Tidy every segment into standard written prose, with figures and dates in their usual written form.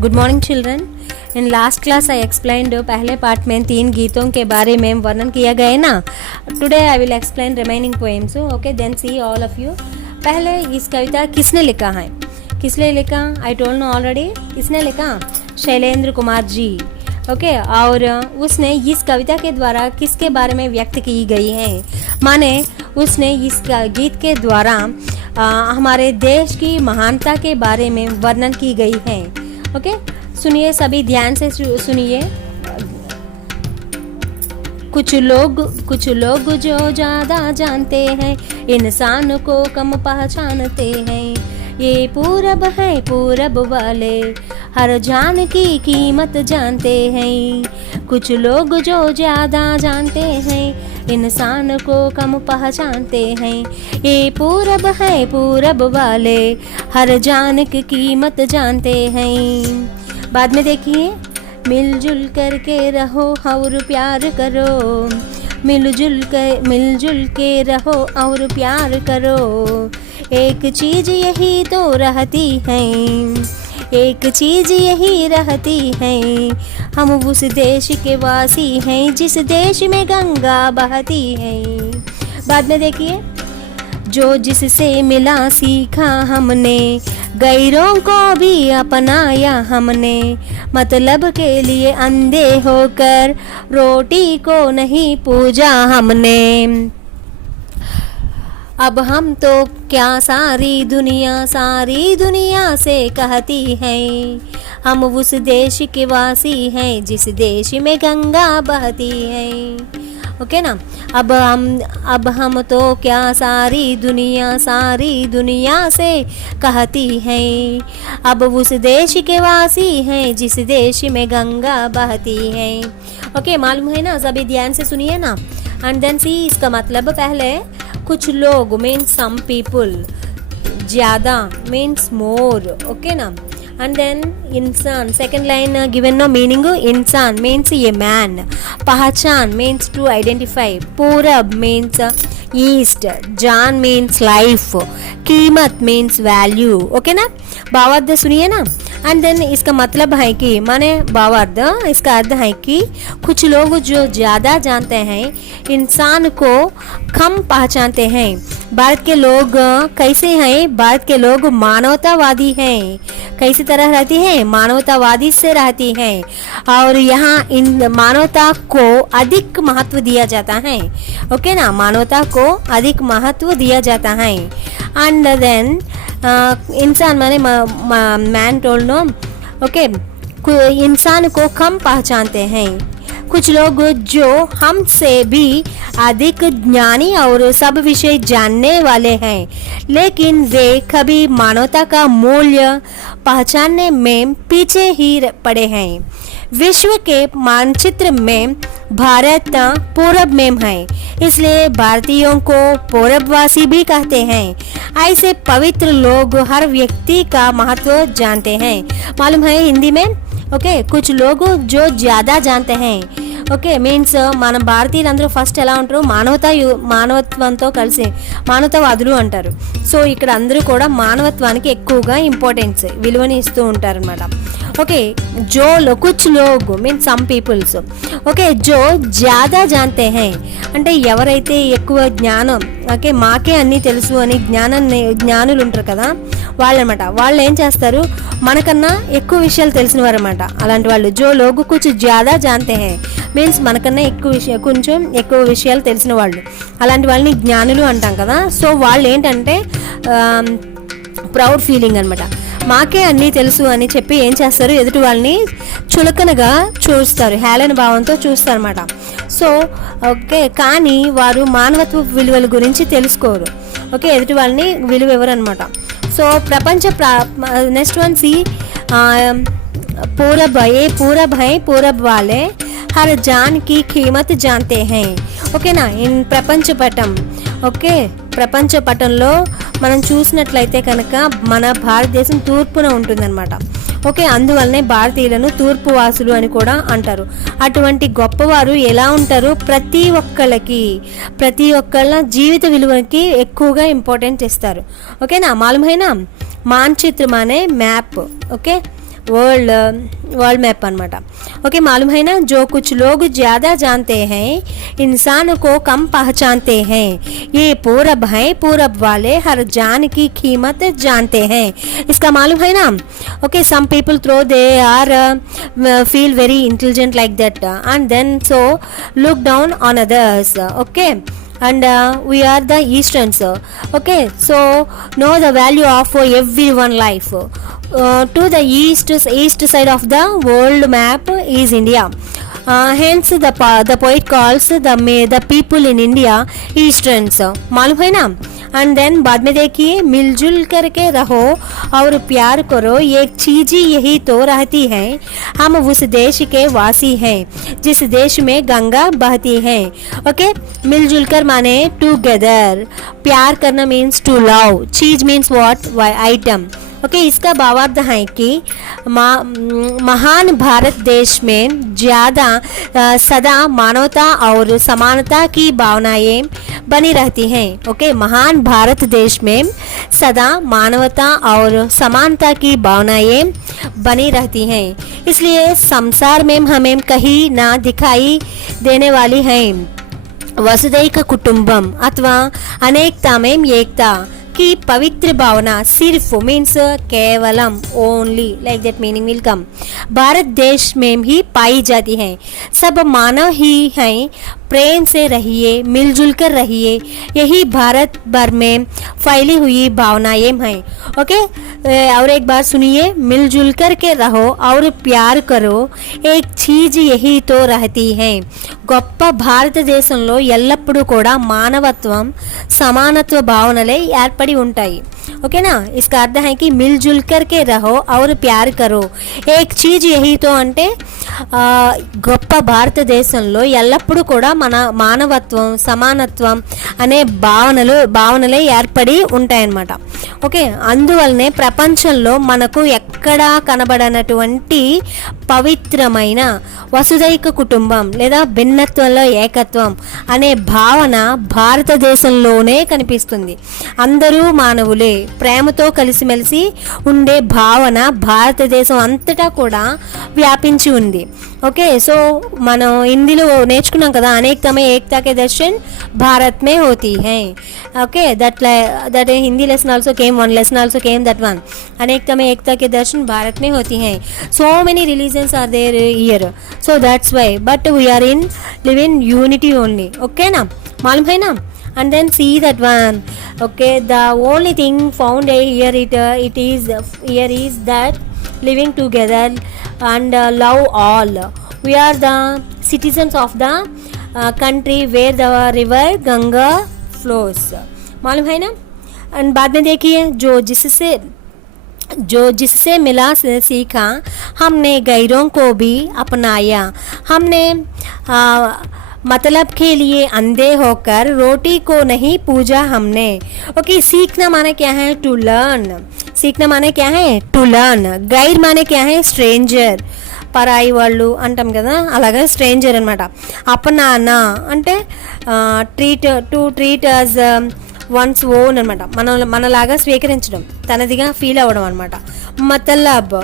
Good morning children. In last class I explained पहले part में 3 गीतों के बारे में वर्णन किया गया है ना। Today I will explain remaining poems. Okay, then see all of you. पहले इस कविता किसने लिखा है, किसने लिखा? I told no already. किसने लिखा? शैलेंद्र कुमार जी। ओके, और उसने इस कविता के द्वारा किसके बारे में व्यक्त की गई है, माने उसने इस गीत के द्वारा हमारे देश की महानता के बारे में वर्णन की गई है। ओके, सुनिए, सभी ध्यान से सुनिए। कुछ लोग जो ज़्यादा जानते हैं, इंसान को कम पहचानते हैं। ये पूरब है, पूरब वाले हर जान की कीमत जानते हैं। कुछ लोग जो ज़्यादा जानते हैं, इंसान को कम पहचानते हैं। ये पूरब है, पूरब वाले हर जान की कीमत जानते हैं। बाद में देखिए, मिलजुल करके रहो और प्यार करो, मिलजुल के रहो और प्यार करो। एक चीज़ यही तो रहती है, एक चीज़ यही रहती है। हम उस देश के वासी हैं जिस देश में गंगा बहती है। बाद में देखिए, जो जिससे मिला सीखा हमने, गैरों को भी अपनाया हमने। मतलब के लिए अंधे होकर रोटी को नहीं पूजा हमने। अब हम तो क्या सारी दुनिया से कहती है, हम उस देश के वासी हैं जिस देश में गंगा बहती है। ओके ना। अब हम तो क्या सारी दुनिया से कहती हैं, अब उस देश के वासी हैं जिस देश में गंगा बहती है। ओके, मालूम है ना? सभी ध्यान से सुनिए ना। एंड देन सी, इसका मतलब पहले कुछ लोग मीन्स सम पीपल, ज़्यादा मीन्स मोर। ओके ना। एंड देन इंसान, second line given no meaning. इंसान मीन्स ये मैन, पहचान मीन्स टू आइडेंटिफाई, पूरब मीन्स ईस्ट, जान मीन्स लाइफ, कीमत मीन्स वैल्यू। ओके ना। भावार्थ सुनिए ना। एंड देन इसका मतलब है कि, माने भावार्थ, इसका अर्थ है कि कुछ लोग जो ज़्यादा जानते हैं, इंसान को कम पहचानते हैं। भारत के लोग कैसे हैं? भारत के लोग मानवतावादी हैं। कैसी तरह रहती है? मानवतावादी से रहती है, और यहाँ इन मानवता को अधिक महत्व दिया जाता है। ओके ना, मानवता को अधिक महत्व दिया जाता है। एंड देन इंसान माने मैन टोल्ड नो। ओके, इंसान को कम पहचानते हैं। कुछ लोग जो हमसे भी अधिक ज्ञानी और सब विषय जानने वाले हैं, लेकिन वे कभी मानवता का मूल्य पहचानने में पीछे ही पड़े हैं। विश्व के मानचित्र में भारत पूरब में है, इसलिए भारतीयों को पूरबवासी भी कहते हैं। ऐसे पवित्र लोग हर व्यक्ति का महत्व जानते हैं। मालूम है हिंदी में? ओके, कुछ लोग जो ज़्यादा जानते हैं। ఓకే, మీన్స్ మన భారతీయులందరూ ఫస్ట్ ఎలా ఉంటారు? మానవత్వంతో కలిసి మానవతావాదులు అంటారు. సో ఇక్కడ అందరూ కూడా మానవత్వానికి ఎక్కువగా ఇంపార్టెన్స్, విలువని ఇస్తూ ఉంటారనమాట. ఓకే, కుచ్ లోగ్ మీన్స్ సమ్ పీపుల్స్. ఓకే, జో జ్యాదా జాన్తే హై అంటే ఎవరైతే ఎక్కువ జ్ఞానం, ఓకే మాకే అన్నీ తెలుసు అని జ్ఞానులు ఉంటారు కదా వాళ్ళనమాట. వాళ్ళు ఏం చేస్తారు? మనకన్నా ఎక్కువ విషయాలు తెలిసిన వారు అనమాట. అలాంటి వాళ్ళు జో లోగు కుచ్ జ్యాదా జాన్తే హై మీన్స్ మనకన్నా కొంచెం ఎక్కువ విషయాలు తెలిసిన వాళ్ళు, అలాంటి వాళ్ళని జ్ఞానులు అంటాం కదా. సో వాళ్ళు ఏంటంటే ప్రౌడ్ ఫీలింగ్ అనమాట. మాకే అన్నీ తెలుసు అని చెప్పి ఏం చేస్తారు? ఎదుటి వాళ్ళని చులకనగా చూస్తారు, హేళన భావంతో చూస్తారు అనమాట. సో ఓకే, కానీ వారు మానవత్వ విలువల గురించి తెలుసుకోరు. ఓకే, ఎదుటి వాళ్ళని విలువ ఇవ్వరు అనమాట. సో నెక్స్ట్ వన్ సి, पूरब है, पूरब वाले हर जान की कीमत जानते हैं. ఓకే నా. ఇన్ ప్రపంచపటం, ఓకే ప్రపంచపటంలో మనం చూసినట్లయితే కనుక మన భారతదేశం తూర్పున ఉంటుందన్నమాట. ఓకే, అందువల్లనే భారతీయులను తూర్పు వాసులు అని కూడా అంటారు. అటువంటి గొప్పవారు ఎలా ఉంటారు? ప్రతి ఒక్కళ్ళ జీవిత విలువకి ఎక్కువగా ఇంపార్టెన్స్ ఇస్తారు. ఓకేనా? మాలూమ్ హైనా? మాన్చిత్ర మానే మ్యాప్. ఓకే, वर्ल्ड मैप అనమాట. ओके, मालूम है ना, जो कुछ लोग ज़्यादा जानते हैं इंसान को कम पहचानते हैं. ये पूरब हैं, पूरब वाले हर जान की कीमत जानते हैं. इसका मालूम है ना. Okay, some people through they are feel very intelligent like that and then so look down on others. Okay, and we are the easterns. Okay, so know the value of everyone life. To the east side of the world map is India. Hence the poet calls the people in India easterns. मालूम है ना. And then बाद में देखिए, मिलजुल करके रहो और प्यार करो, एक चीज़ यही तो रहती है, हम उस देश के वासी हैं जिस देश में गंगा बहती है. ओके, मिलजुल कर माने टुगेदर, प्यार करना मीन्स टू लव, चीज मीन्स व्हाट, आइटम. ओके, इसका भावार्थ है कि महान भारत देश में ज़्यादा सदा मानवता और समानता की भावनाएं बनी रहती हैं. ओके, महान भारत देश में सदा मानवता और समानता की भावनाएं बनी रहती हैं, इसलिए संसार में हमें कहीं ना दिखाई देने वाली हैं वसुधैक कुटुंबम अथवा अनेकता में एकता की पवित्र भावना सिर्फ मीन्स केवलम only like that meaning will come Bharat देश में ही पाई जाती है. सब मानव ही हैं, प्रेम से रहिए, मिलजुल कर रहिए, यही भारत भर में फैली हुई भावनाएं हैं. ओके, और एक बार सुनिए, मिलजुल कर के रहो और प्यार करो, एक చీజ్ यही तो रहती है. గొప్ప భారతదేశంలో ఎల్లప్పుడూ కూడా మానవత్వం, సమానత్వ భావనలే ఏర్పడి ఉంటాయి. ఓకేనా, इसका अर्थ है कि मिलजुल कर के रहो और प्यार करो, एक చీజ్ यही तो అంటే గొప్ప భారతదేశంలో ఎల్లప్పుడూ కూడా మన మానవత్వం, సమానత్వం అనే భావనలే ఏర్పడి ఉంటాయన్నమాట. ఓకే, అందువల్లనే ప్రపంచంలో మనకు ఎక్కడా కనబడనటువంటి పవిత్రమైన వసుదైక కుటుంబం లేదా భిన్నత్వంలో ఏకత్వం అనే భావన భారతదేశంలోనే కనిపిస్తుంది. అందరూ మానవులే, ప్రేమతో కలిసిమెలిసి ఉండే భావన భారతదేశం అంతటా కూడా వ్యాపించి ఉంది. ఓకే, సో మనం హిందీలో నేర్చుకున్నాం కదా, అనేకతమే ఏకతా కే దర్శన్ భారత్ మే హోతీ హై. Okay, that Hindi lesson also came, one lesson also came that one. अनेकता में एकता के दर्शन भारत में होती हैं. So many religions are there here, so that's why, but we are in live in unity only. Okay na, मालूम है ना. And then see that one. Okay, the only thing found here it is that living together and love all. We are the citizens of the country where the river Ganga flows. मालूम है ना. And बाद में देखिए, जो जिससे मिला सीखा हमने गैरों को भी अपनाया, हमने मतलब के लिए अंधे होकर रोटी को नहीं पूजा हमने. ओके, सीखना माने क्या है, टू लर्न. सीखना माने क्या है, टू लर्न. गैर माने क्या है, స్ట్రేంజర్, పరాయి వాళ్ళు అంటాం కదా, అలాగే స్ట్రేంజర్ అనమాట. అపనానా అంటే ట్రీట్ యాజ్ వన్స్ ఓన్ అనమాట, మనలాగా స్వీకరించడం, తనదిగా ఫీల్ అవ్వడం అనమాట. మతలబ్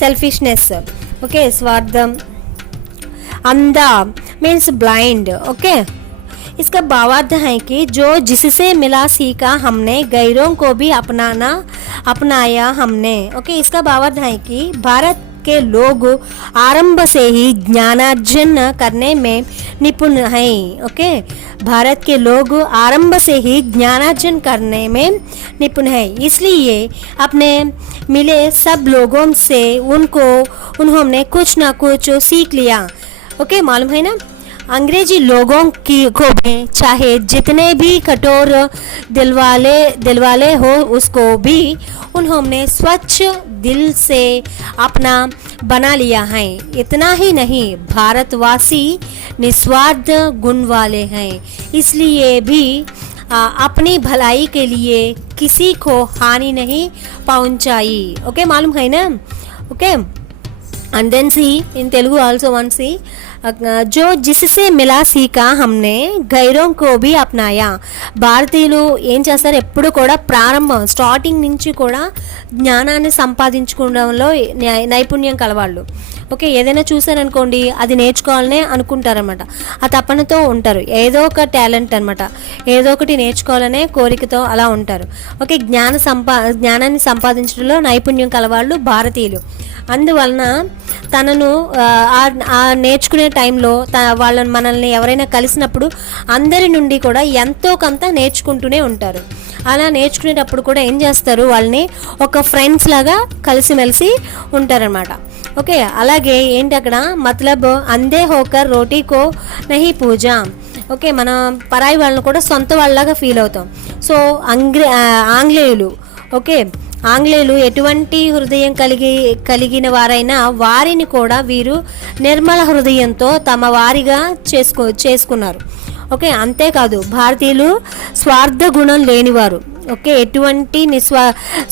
సెల్ఫిష్నెస్. ఓకే, స్వార్థం. अंधा मीन्स ब्लाइंड. ओके, इसका भावार्थ है कि जो जिससे मिला सीखा हमने गैरों को भी अपनाया हमने. ओके, इसका भावार्थ है कि भारत के लोग आरंभ से ही ज्ञानार्जन करने में निपुण हैं. ओके, भारत के लोग आरंभ से ही ज्ञानार्जन करने में निपुण हैं, इसलिए अपने मिले सब लोगों से उन्होंने कुछ ना कुछ सीख लिया. ओके, मालूम है ना. अंग्रेजी लोगों को भी चाहे जितने भी कठोर दिलवाले हो, उसको भी उन्होंने स्वच्छ दिल से अपना बना लिया है. इतना ही नहीं, भारतवासी निस्वार्थ गुण वाले हैं, इसलिए भी अपनी भलाई के लिए किसी को हानि नहीं पहुंचाई. ओके, मालूम है ना. Okay, and then see in Telugu also one see जो जिससे मिला सीखा हमने గైరోं को भी अपनाया. భారతీయులు ఏం చేస్తారు, ఎప్పుడు కూడా ప్రారంభం స్టార్టింగ్ నుంచి కూడా జ్ఞానాన్ని సంపాదించుకోవడంలో నైపుణ్యం కలవాళ్ళు. ఓకే, ఏదైనా చూసారనుకోండి అది నేర్చుకోవాలనే అనుకుంటారనమాట. ఆ తపనతో ఉంటారు, ఏదో ఒక టాలెంట్ అనమాట, ఏదో ఒకటి నేర్చుకోవాలనే కోరికతో అలా ఉంటారు. ఓకే, జ్ఞానాన్ని సంపాదించడంలో నైపుణ్యం కలవాళ్ళు భారతీయులు. అందువలన తనను ఆ నేర్చుకునే టైంలో మనల్ని ఎవరైనా కలిసినప్పుడు అందరి నుండి కూడా ఎంతో కొంత నేర్చుకుంటూనే ఉంటారు. అలా నేర్చుకునేటప్పుడు కూడా ఏం చేస్తారు, వాళ్ళని ఒక ఫ్రెండ్స్ లాగా కలిసిమెలిసి ఉంటారనమాట. ఓకే, అలాగే ఏంటి అక్కడ మతలబ్ అందే హోకర్ రోటీకో నహి పూజ. ఓకే, మన పరాయి వాళ్ళని కూడా సొంత వాళ్ళలాగా ఫీల్ అవుతాం. సో ఆంగ్లేయులు, ఓకే, ఆంగ్లేయులు ఎటువంటి హృదయం కలిగిన వారైనా వారిని కూడా వీరు నిర్మల హృదయంతో తమ వారిగా చేసుకున్నారు. ఓకే, అంతేకాదు భారతీయులు స్వార్థ గుణం లేనివారు. ఓకే, ఎటువంటి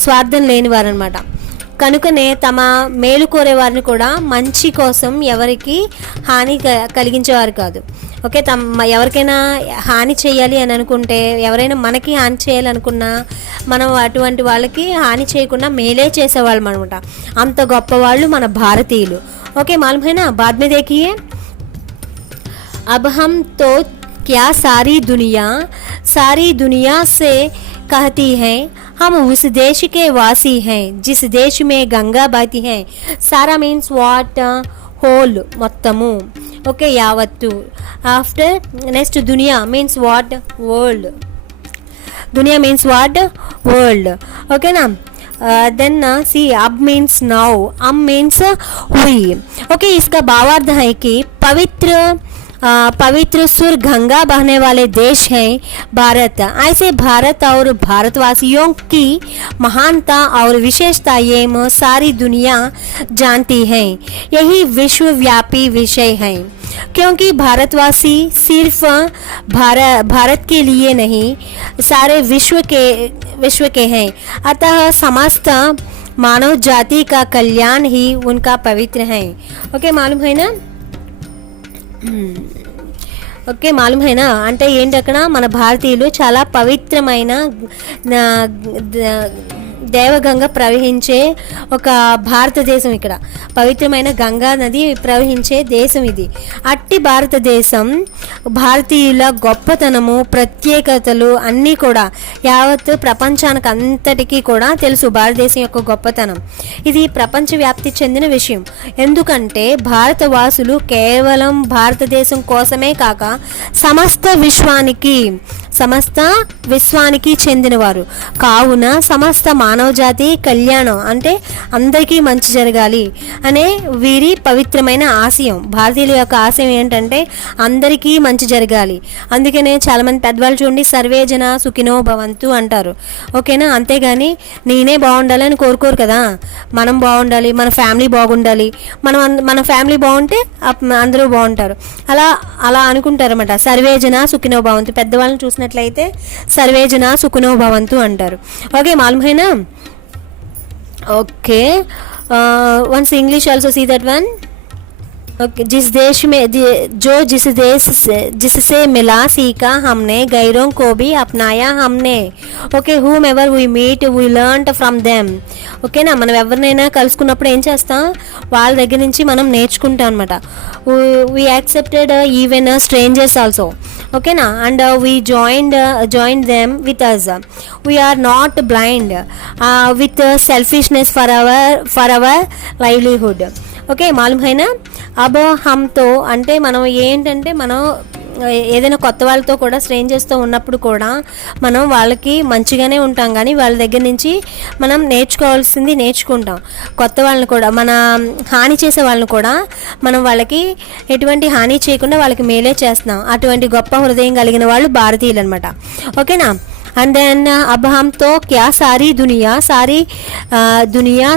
స్వార్థం లేనివారు అనమాట. కనుకనే తమ మేలు కోరే వారిని కూడా మంచి కోసం ఎవరికి హాని కలిగించేవారు కాదు. ఓకే, ఎవరికైనా హాని చేయాలి అని అనుకుంటే, ఎవరైనా మనకి హాని చేయాలనుకున్నా మనం అటువంటి వాళ్ళకి హాని చేయకుండా మేలే చేసేవాళ్ళం అనమాట. అంత గొప్పవాళ్ళు మన భారతీయులు. ఓకే, मालूम है ना, बाद में देखिए, अब हम तो क्या सारी दुनिया से कहती है हम उस देश के वासी हैं जिस देश में गंगा बहती है. सारा मीन्स వాట్, హోల్, మొత్తము. ఓకే, యావత్తు. After next Duniya means what, world. दुनिया मीन्स वाट, वर्ल्ड. ओके ना. देन सी अब मीन्स नाउ, अब मीन्स हुई. ओके, इसका भावार्थ है कि पवित्र सुर गंगा बहने वाले देश हैं भारत. ऐसे भारत और भारतवासियों की महानता और विशेषता ये सारी दुनिया जानती है. यही विश्वव्यापी विषय है, क्योंकि भारतवासी सिर्फ भारत के लिए नहीं सारे विश्व के हैं. अतः समस्त मानव जाति का कल्याण ही उनका पवित्र है. ओके, मालूम है ना. ఓకే, మాలూమ్ హైనా అంటే ఏంటి, అక్కడ మన భారతీయులు చాలా పవిత్రమైన దేవగంగ ప్రవహించే ఒక భారతదేశం. ఇక్కడ పవిత్రమైన గంగా నది ప్రవహించే దేశం ఇది. అట్టి భారతదేశం భారతీయుల గొప్పతనము, ప్రత్యేకతలు అన్నీ కూడా యావత్ ప్రపంచానికి అంతటికీ కూడా తెలుసు. భారతదేశం యొక్క గొప్పతనం ఇది ప్రపంచవ్యాప్తి చెందిన విషయం. ఎందుకంటే భారతవాసులు కేవలం భారతదేశం కోసమే కాక సమస్త విశ్వానికి చెందినవారు కావున సమస్త మానవజాతి కళ్యాణం అంటే అందరికీ మంచి జరగాలి అనే వీరి పవిత్రమైన ఆశయం. భారతీయుల యొక్క ఆశయం ఏంటంటే అందరికీ మంచి జరగాలి. అందుకనే చాలామంది పెద్దవాళ్ళు చూడండి, సర్వే జన సుఖినో భవంతు అంటారు. ఓకేనా, అంతేగాని నేనే బాగుండాలి అని కోరుకోరు కదా. మనం బాగుండాలి, మన ఫ్యామిలీ బాగుండాలి, మన ఫ్యామిలీ బాగుంటే అందరూ బాగుంటారు, అలా అనుకుంటారన్నమాట. సర్వే జన సుఖినో భవంతు, పెద్దవాళ్ళని చూసినట్లయితే సర్వే జన సుఖినో భవంతు అంటారు. ఓకే, మాలూమ్ హై నా. Okay, once English also see that one. Okay, जिससे मिला सीखा हमने गैरों को भी अपनाया हमने. Okay, whomever we meet we learned from them. ఓకేనా, మనం ఎవరినైనా కలుసుకున్నప్పుడు ఏం చేస్తాం, వాళ్ళ దగ్గర నుంచి మనం నేర్చుకుంటాం అనమాట. We accepted even strangers also. ఓకేనా, and we joined them with us. We are not blind with selfishness for our livelihood. Okay, మాలూమ్ హైనా. అబో హమ్తో అంటే మనం ఏంటంటే, మనం ఏదైనా కొత్త వాళ్ళతో కూడా స్ట్రేంజర్స్తో ఉన్నప్పుడు కూడా మనం వాళ్ళకి మంచిగానే ఉంటాం, కానీ వాళ్ళ దగ్గర నుంచి మనం నేర్చుకోవాల్సింది నేర్చుకుంటాం. కొత్త వాళ్ళని కూడా, మన హాని చేసే వాళ్ళని కూడా మనం వాళ్ళకి ఎటువంటి హాని చేయకుండా వాళ్ళకి మేలే చేస్తున్నాం. అటువంటి గొప్ప హృదయం కలిగిన వాళ్ళు భారతీయులు అనమాట. ఓకేనా. एंड देन अब हम तो क्या सारी दुनिया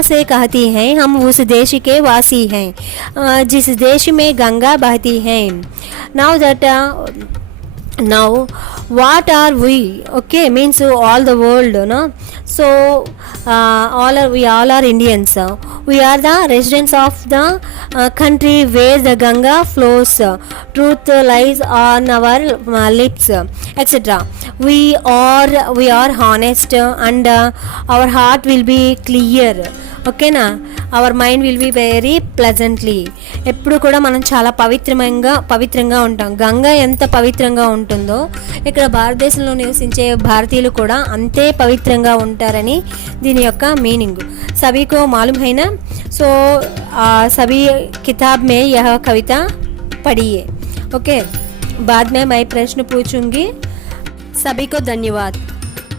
से कहती हैं हम उस देश के वासी हैं जिस देश में गंगा बहती है. Now what are we? Okay, means all the world, no? So we all are Indians We are the residents of the country where the Ganga flows. Truth lies on our lips, etc. We are honest and our heart will be clear. ఓకేనా, our mind will be very pleasantly. ఎప్పుడు కూడా మనం చాలా పవిత్రంగా ఉంటాం. గంగా ఎంత పవిత్రంగా ఉంటుందో ఇక్కడ భారతదేశంలో నివసించే భారతీయులు కూడా అంతే పవిత్రంగా ఉంటారని దీని యొక్క మీనింగ్. सभी को मालूम है ना. सो सभी किताब में यह कविता पढ़िए. ओके, बाद में मैं प्रश्न पूछूंगी. सभी को धन्यवाद.